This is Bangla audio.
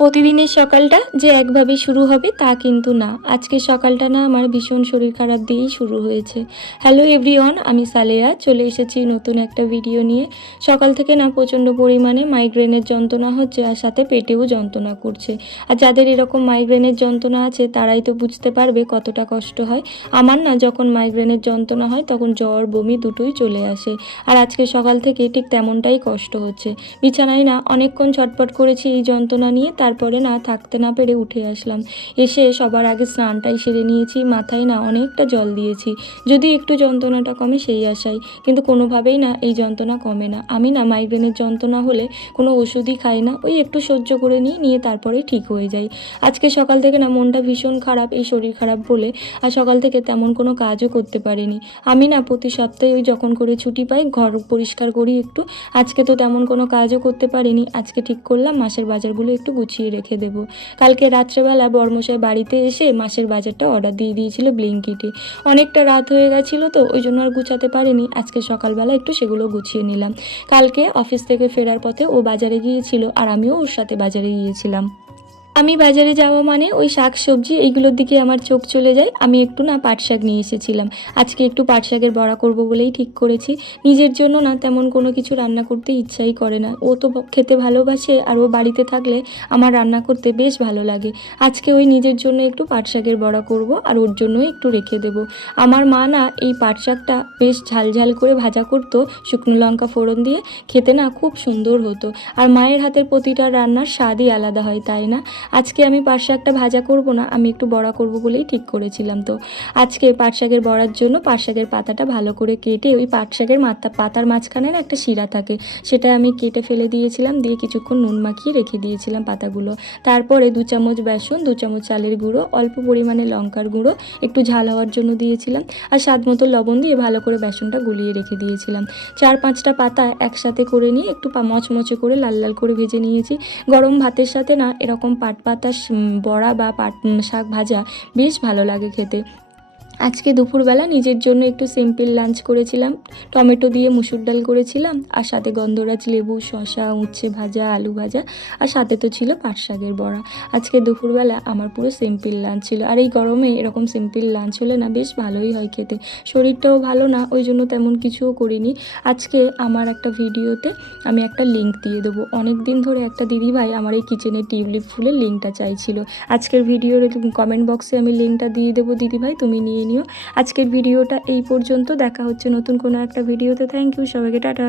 প্রতিদিনের সকালটা যে একভাবে শুরু হবে তা কিন্তু না। আজকের সকালটা না আমার ভীষণ শরীর খারাপ দিয়েই শুরু হয়েছে। হ্যালো এভরিওয়ান, আমি সালেয়া চলে এসেছি নতুন একটা ভিডিও নিয়ে। সকাল থেকে না প্রচণ্ড পরিমাণে মাইগ্রেনের যন্ত্রণা হচ্ছে, আর সাথে পেটেও যন্ত্রণা করছে। আর যাদের এরকম মাইগ্রেনের যন্ত্রণা আছে তারাই তো বুঝতে পারবে কতটা কষ্ট হয়। আমার না যখন মাইগ্রেনের যন্ত্রণা হয় তখন জ্বর বমি দুটোই চলে আসে। আর আজকে সকাল থেকে ঠিক তেমনটাই কষ্ট হচ্ছে। বিছানায় না অনেকক্ষণ ছটপট করেছি এই যন্ত্রণা নিয়ে, তারপরে না থাকতে না পেরে উঠে আসলাম। এসে সবার আগে স্নানটাই সেরে নিয়েছি, মাথায় না অনেকটা জল দিয়েছি, যদি একটু যন্ত্রণাটা কমে সেই আশায়, কিন্তু কোনোভাবেই না এই যন্ত্রণা কমে না। আমি না মাইগ্রেনের যন্ত্রণা হলে কোনো ওষুধই খাই না, ওই একটু সহ্য করে নিয়ে তারপরে ঠিক হয়ে যায়। আজকে সকাল থেকে না মনটা ভীষণ খারাপ এই শরীর খারাপ বলে, আর সকাল থেকে তেমন কোনো কাজও করতে পারিনি। আমি না প্রতি সপ্তাহে ওই যখন করে ছুটি পাই ঘর পরিষ্কার করি একটু। আজকে তো তেমন কোনো কাজও করতে পারিনি। আজকে ঠিক করলাম মাসের বাজারগুলো একটু গুছিয়ে রেখে দেব। কালকে রাত্রেবেলা বর্মশাই বাড়িতে এসে মাসের বাজারটা অর্ডার দিয়ে দিয়েছিল ব্লিঙ্কিটে। অনেকটা রাত হয়ে গেছিলো তো ওই জন্য আর গুছাতে পারিনি। আজকে সকালবেলা একটু সেগুলো গুছিয়ে নিলাম। কালকে অফিস থেকে ফেরার পথে ও বাজারে গিয়েছিল আর আমিও ওর সাথে বাজারে গিয়েছিলাম। আমি বাজারে যাওয়া মানে ওই শাক সবজি এইগুলোর দিকে আমার চোখ চলে যায়। আমি একটু না পাট শাক নিয়ে এসেছিলাম। আজকে একটু পাট শাকের বড়া করব বলেই ঠিক করেছি। নিজের জন্য না তেমন কোনো কিছু রান্না করতে ইচ্ছাই করে না। ও তো খেতে ভালোবাসে, আর ও বাড়িতে থাকলে আমার রান্না করতে বেশ ভালো লাগে। আজকে ওই নিজের জন্য একটু পাট শাকের বড়া করব আর ওর জন্যই একটু রেখে দেব। আমার মা না এই পাট শাকটা বেশ ঝাল করে ভাজা করতো, শুকনো লঙ্কা ফোড়ন দিয়ে। খেতে না খুব সুন্দর হতো। আর মায়ের হাতের প্রতিটা রান্নার স্বাদই আলাদা হয়, তাই না? আজকে আমি পাট শাকটা ভাজা করব না, আমি একটু বড়া করব বলেই ঠিক করেছিলাম। তো আজকে পাট শাকের বড়ার জন্য পাট শাকের পাতাটা ভালো করে কেটে, ওই পাট শাকের পাতার মাঝখানে না একটা শিরা থাকে, সেটা আমি কেটে ফেলে দিয়েছিলাম, দিয়ে কিছুক্ষণ নুন মাখিয়ে রেখে দিয়েছিলাম পাতাগুলো। তারপরে 2 চামচ বেসন, 2 চামচ চালের গুঁড়ো, অল্প পরিমাণে লঙ্কার গুঁড়ো একটু ঝাল হওয়ার জন্য দিয়েছিলাম, আর স্বাদ মতো লবণ দিয়ে ভালো করে বেসনটা গুলিয়ে রেখে দিয়েছিলাম। 4-5টা পাতা একসাথে করে নিয়ে একটু মচমচে করে লাল লাল করে ভেজে নিয়েছি। গরম ভাতের সাথে না এরকম পাট পাতা বড়া বা পাট শাক ভাজা বেশ ভালো লাগে খেতে। আজকে দুপুরবেলা নিজের জন্য একটু সিম্পল লাঞ্চ করেছিলাম। টমেটো দিয়ে মুসুর ডাল করেছিলাম, আর সাথে গন্ধরাজ লেবু, শসা, উচ্ছে ভাজা, আলু ভাজা, আর সাথে তো ছিল পাট শাকের বড়া। আজকে দুপুরবেলা আমার পুরো সিম্পল লাঞ্চ ছিল। আর এই গরমে এরকম সিম্পল লাঞ্চ হলে না বেশ ভালোই হয় খেতে। শরীরটাও ভালো না, ওই জন্য তেমন কিছুও করিনি। আজকে আমার একটা ভিডিওতে আমি একটা লিঙ্ক দিয়ে দেবো। অনেক দিন ধরে একটা দিদিভাই আমার এই কিচেনের টিউলিপ ফুলের লিঙ্কটা চাইছিল। আজকের ভিডিওর কমেন্ট বক্সে আমি লিঙ্কটা দিয়ে দেবো, দিদিভাই তুমি নিয়ে নিও। আজকের ভিডিওটা এই পর্যন্ত, দেখা হচ্ছে নতুন কোনো একটা ভিডিওতে। থ্যাংক ইউ সবাইকে, টাটা।